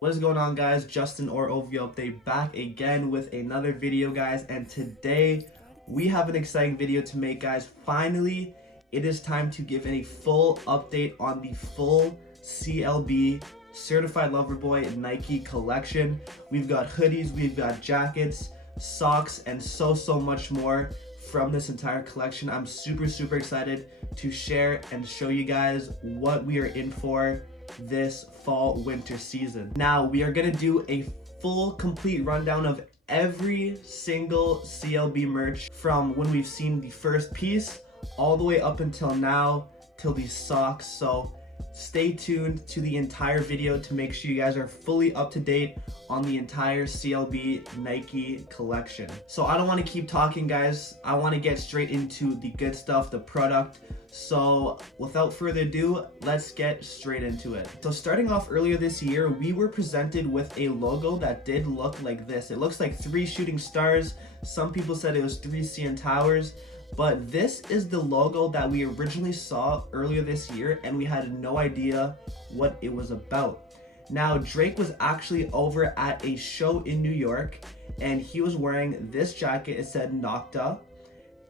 What is going on, guys? Justin or OVO update back again with another video, guys, and today we have an exciting video to make, guys. Finally, it is time to give a full update on the full CLB Certified Lover Boy Nike collection. We've got hoodies, we've got jackets, socks, and so much more from this entire collection. I'm super excited to share and show you guys what we are in for this fall winter season. Now we are gonna do a full complete rundown of every single CLB merch from when we've seen the first piece all the way up until now till these socks. So stay tuned to the entire video to make sure you guys are fully up to date on the entire CLB Nike collection. So I don't want to keep talking, guys. I want to get straight into the good stuff, the product. So without further ado, let's get straight into it. So starting off earlier this year, we were presented with a logo that did look like this. It looks like 3 shooting stars. Some people said it was 3 CN Towers. But this is the logo that we originally saw earlier this year, and we had no idea what it was about. Now, Drake was actually over at a show in New York, and he was wearing this jacket. It said Nocta,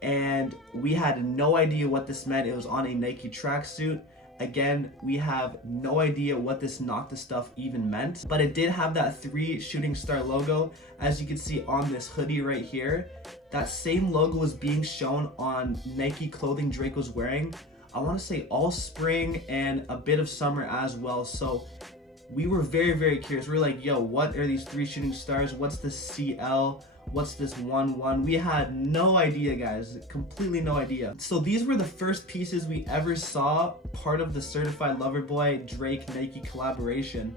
and we had no idea what this meant. It was on a Nike tracksuit. Again, we have no idea what this Nocta stuff even meant, but it did have that 3 shooting star logo, as you can see on this hoodie right here. That same logo was being shown on Nike clothing Drake was wearing, I want to say all spring and a bit of summer as well. So we were very curious. We were like, yo, what are these 3 shooting stars? What's the CL? What's this 1-1? We had no idea, guys, completely no idea. So these were the first pieces we ever saw part of the Certified Lover Boy Drake Nike collaboration.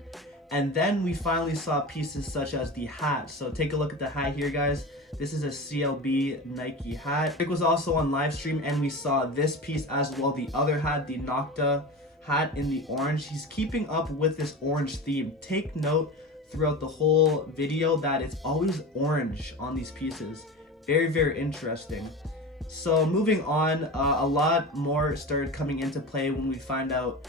And then we finally saw pieces such as the hat. So take a look at the hat here, guys. This is a CLB Nike hat. It was also on live stream, and we saw this piece as well, the other hat, the Nocta hat in the orange. He's keeping up with this orange theme. Take note throughout the whole video that it's always orange on these pieces. Very interesting. So moving on, a lot more started coming into play when we find out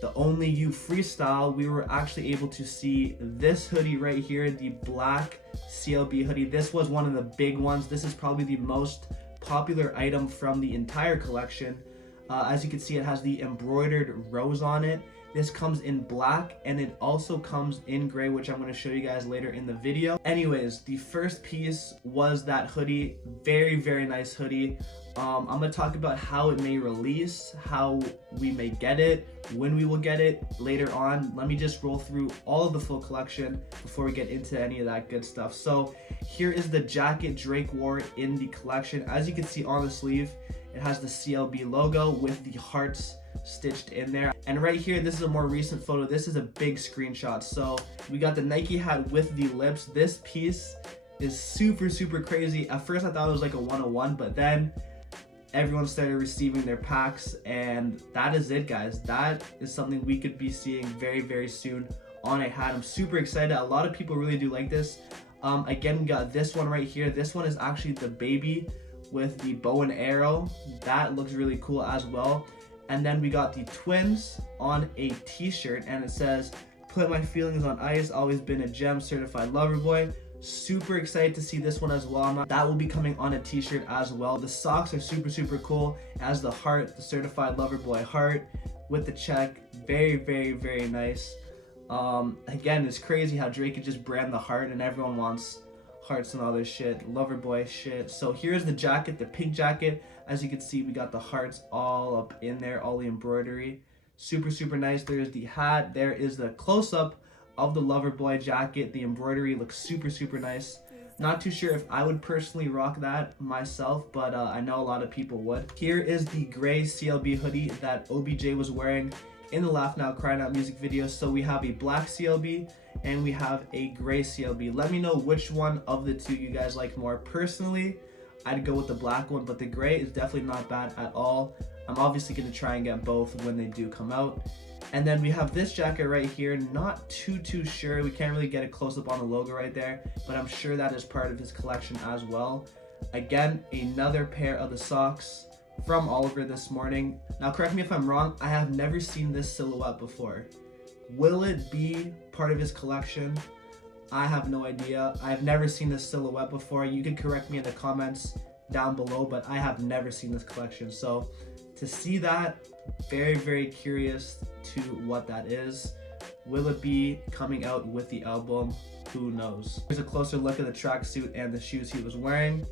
the Only You freestyle. We were actually able to see this hoodie right here, the black CLB hoodie. This was one of the big ones. This is probably the most popular item from the entire collection. As you can see, it has the embroidered rose on it. This comes in black, and it also comes in gray, which I'm going to show you guys later in the video. Anyways, the first piece was that hoodie. Very nice hoodie. I'm going to talk about how it may release, how we may get it, when we will get it later on. Let me just roll through all of the full collection before we get into any of that good stuff. So here is the jacket Drake wore in the collection. As you can see on the sleeve, it has the CLB logo with the hearts stitched in there. And right here, this is a more recent photo. This is a big screenshot. So we got the Nike hat with the lips. This piece is super crazy. At first I thought it was like a 101, but then everyone started receiving their packs, and that is it, guys. That is something we could be seeing very soon on a hat. I'm super excited. A lot of people really do like this. Again, we got this one right here. This one is actually the baby with the bow and arrow. That looks really cool as well. And then we got the twins on a t-shirt, and it says, "Put my feelings on ice, always been a gem, certified lover boy." Super excited to see this one as well. That will be coming on a t-shirt as well. The socks are super cool. It has the heart, the certified lover boy heart with the check. Very nice. Again, it's crazy how Drake could just brand the heart, and everyone wants hearts and all this shit, lover boy shit. So here's the jacket, the pink jacket. As you can see, we got the hearts all up in there, all the embroidery. Super nice. There's the hat. There is the close-up of the lover boy jacket. The embroidery looks super nice. Not too sure if I would personally rock that myself, but I know a lot of people would. Here is the gray CLB hoodie that OBJ was wearing in the Laugh Now Cry Now music video. So we have a black CLB and we have a gray CLB. Let me know which one of the two you guys like more. Personally, I'd go with the black one, but the gray is definitely not bad at all. I'm obviously going to try and get both when they do come out. And then we have this jacket right here. Not too sure. We can't really get a close-up on the logo right there, but I'm sure that is part of his collection as well. Again, another pair of the socks from Oliver this morning. Now, correct me if I'm wrong, I have never seen this silhouette before. Will it be part of his collection? I have no idea. I've never seen this silhouette before. You can correct me in the comments down below, but I have never seen this collection. So to see that, very, very curious to what that is. Will it be coming out with the album? Who knows? Here's a closer look at the tracksuit and the shoes he was wearing.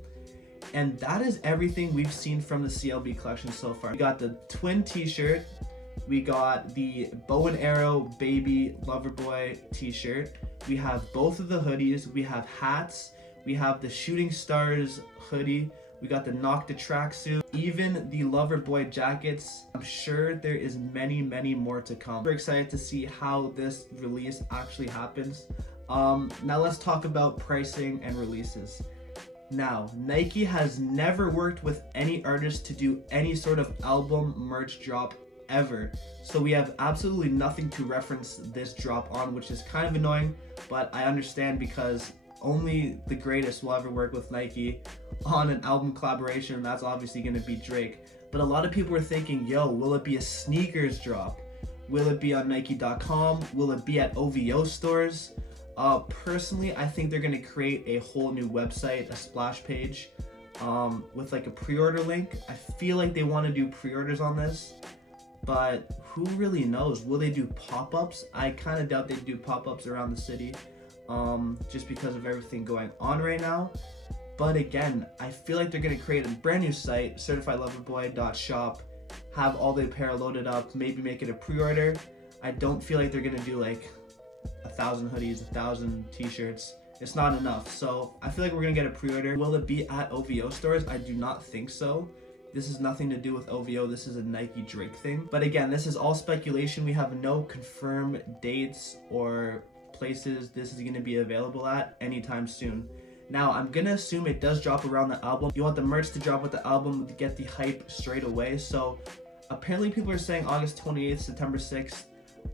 And that is everything we've seen from the CLB collection so far. We got the twin t-shirt. We got the bow and arrow baby Loverboy t-shirt. We have both of the hoodies. We have hats. We have the Shooting Stars hoodie. We got the Nocta tracksuit, even the Loverboy jackets. I'm sure there is many, many more to come. We're excited to see how this release actually happens. Now let's talk about pricing and releases. Now, Nike has never worked with any artist to do any sort of album merch drop ever. So we have absolutely nothing to reference this drop on, which is kind of annoying, but I understand because only the greatest will ever work with Nike on an album collaboration, and that's obviously going to be Drake. But a lot of people are thinking, yo, will it be a sneakers drop? Will it be on Nike.com? Will it be at OVO stores? Personally, I think they're going to create a whole new website, a splash page, with like a pre-order link. I feel like they want to do pre-orders on this, but who really knows? Will they do pop-ups? I kind of doubt they do pop-ups around the city, just because of everything going on right now. But again, I feel like they're going to create a brand new site, certifiedloverboy.shop, have all the apparel loaded up, maybe make it a pre-order. I don't feel like they're going to do like 1,000 hoodies, 1,000 t-shirts. It's not enough. So I feel like we're going to get a pre-order. Will it be at OVO stores? I do not think so. This has nothing to do with OVO. This is a Nike Drake thing. But again, this is all speculation. We have no confirmed dates or places this is going to be available at anytime soon. Now, I'm going to assume it does drop around the album. You want the merch to drop with the album to get the hype straight away. So apparently people are saying August 28th, September 6th.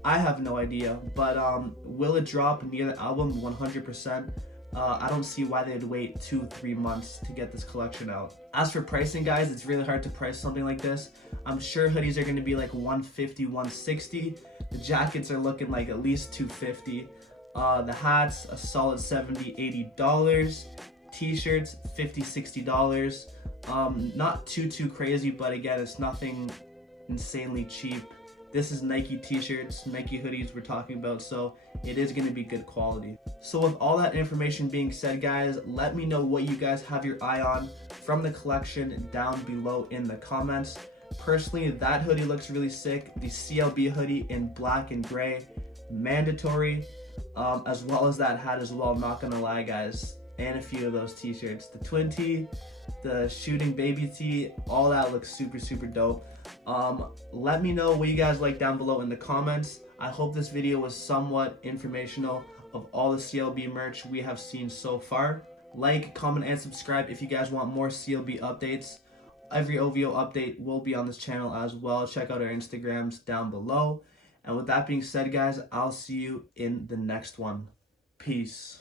I have no idea, but will it drop near the album? 100%. I don't see why they'd wait 2-3 months to get this collection out. As for pricing, guys, it's really hard to price something like this. I'm sure hoodies are going to be like $150, $160. The jackets are looking like at least $250. The hats, a solid $70, $80. T-shirts, $50, $60. Not too crazy, but again, it's nothing insanely cheap. This is Nike t-shirts, Nike hoodies we're talking about, so it is going to be good quality. So with all that information being said, guys, let me know what you guys have your eye on from the collection down below in the comments. Personally, that hoodie looks really sick. The CLB hoodie in black and gray, mandatory, as well as that hat as well, not gonna lie, guys. And a few of those t-shirts. The twin tee, the shooting baby tee, all that looks super dope. Let me know what you guys like down below in the comments. I hope this video was somewhat informational of all the CLB merch we have seen so far. Like, comment, and subscribe if you guys want more CLB updates. Every OVO update will be on this channel as well. Check out our Instagrams down below. And with that being said, guys, I'll see you in the next one. Peace.